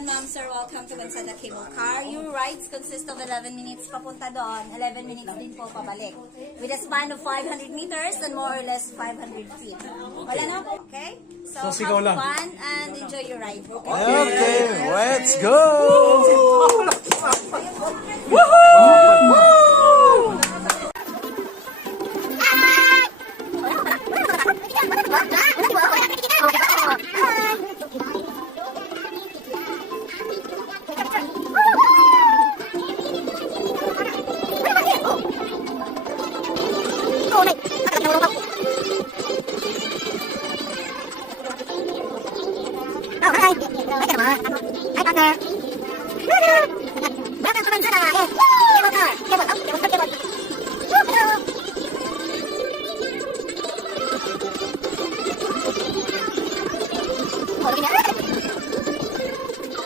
Ma'am, sir, welcome to Bansada Cable Car. Your rides consist of 11 minutes papunta doon, 11 minutes din po pabalik. With a span of 500 meters and more or less 500 feet. Wala na po, okay? So have fun and enjoy your ride. Okay, let's go! Welcome to Bansada Cable Car.